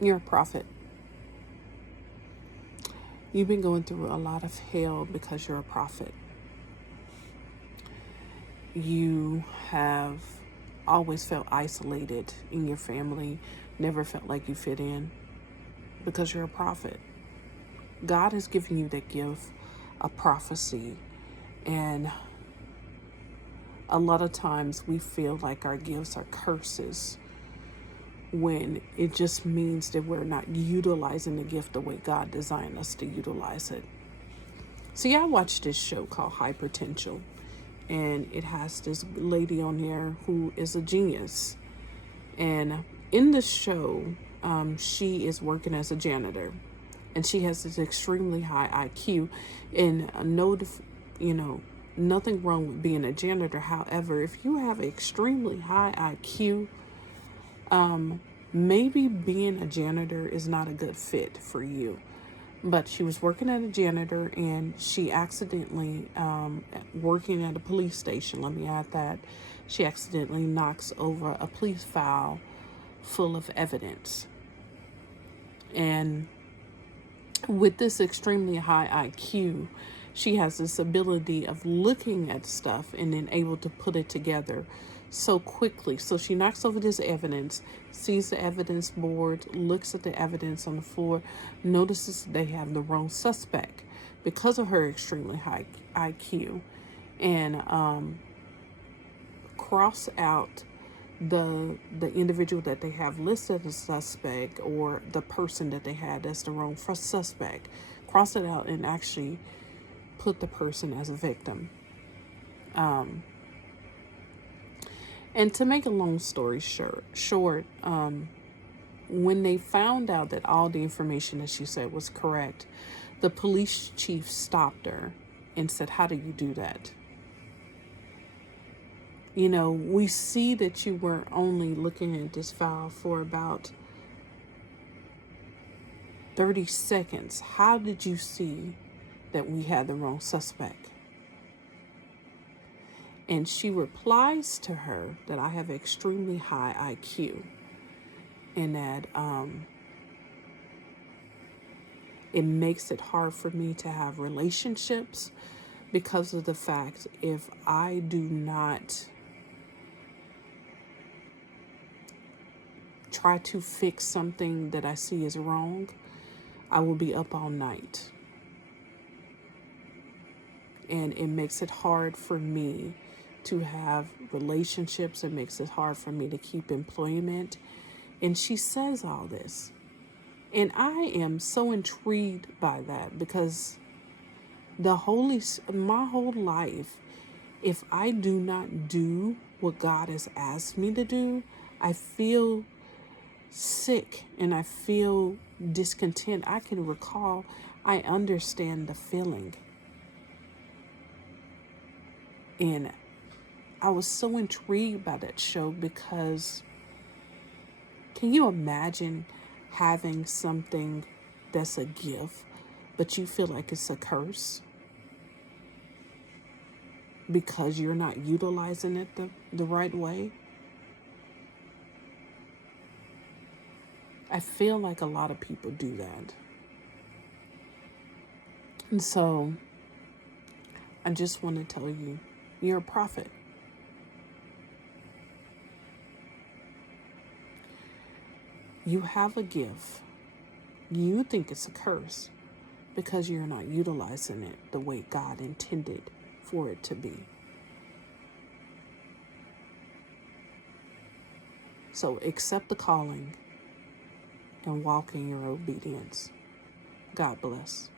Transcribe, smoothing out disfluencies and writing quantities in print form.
You're a prophet. You've been going through a lot of hell because you're a prophet. You have always felt isolated in your family, never felt like you fit in because you're a prophet. God has given you that gift of prophecy, and a lot of times we feel like our gifts are curses when it just means that we're not utilizing the gift the way God designed us to utilize it. See, I watched this show called High Potential, and it has this lady on there who is a genius. And in the show, she is working as a janitor, and she has this extremely high IQ. And nothing wrong with being a janitor. However, if you have extremely high IQ, maybe being a janitor is not a good fit for you. But she was working as a janitor, and she accidentally, working at a police station, let me add that, she accidentally knocks over a police file full of evidence. And with this extremely high IQ, she has this ability of looking at stuff and then able to put it together so quickly. So she knocks over this evidence, sees the evidence board, looks at the evidence on the floor, notices they have the wrong suspect because of her extremely high IQ, and cross out the individual that they have listed as suspect, or the person that they had as the wrong suspect, cross it out and actually put the person as a victim. And to make a long story short, when they found out that all the information that she said was correct, the police chief stopped her and said, "How do you do that? We see that you were only looking at this file for about 30 seconds. How did you see that we had the wrong suspect?" And she replies to her that I have extremely high IQ, and that it makes it hard for me to have relationships because of the fact if I do not try to fix something that I see is wrong, I will be up all night. And it makes it hard for me to have relationships. It makes it hard for me to keep employment. And she says all this. And I am so intrigued by that, because my whole life, if I do not do what God has asked me to do, I feel sick and I feel discontent. I can recall, I understand the feeling. And I was so intrigued by that show, because can you imagine having something that's a gift, but you feel like it's a curse because you're not utilizing it the right way? I feel like a lot of people do that. And so I just want to tell you, you're a prophet. You have a gift. You think it's a curse because you're not utilizing it the way God intended for it to be. So accept the calling and walk in your obedience. God bless.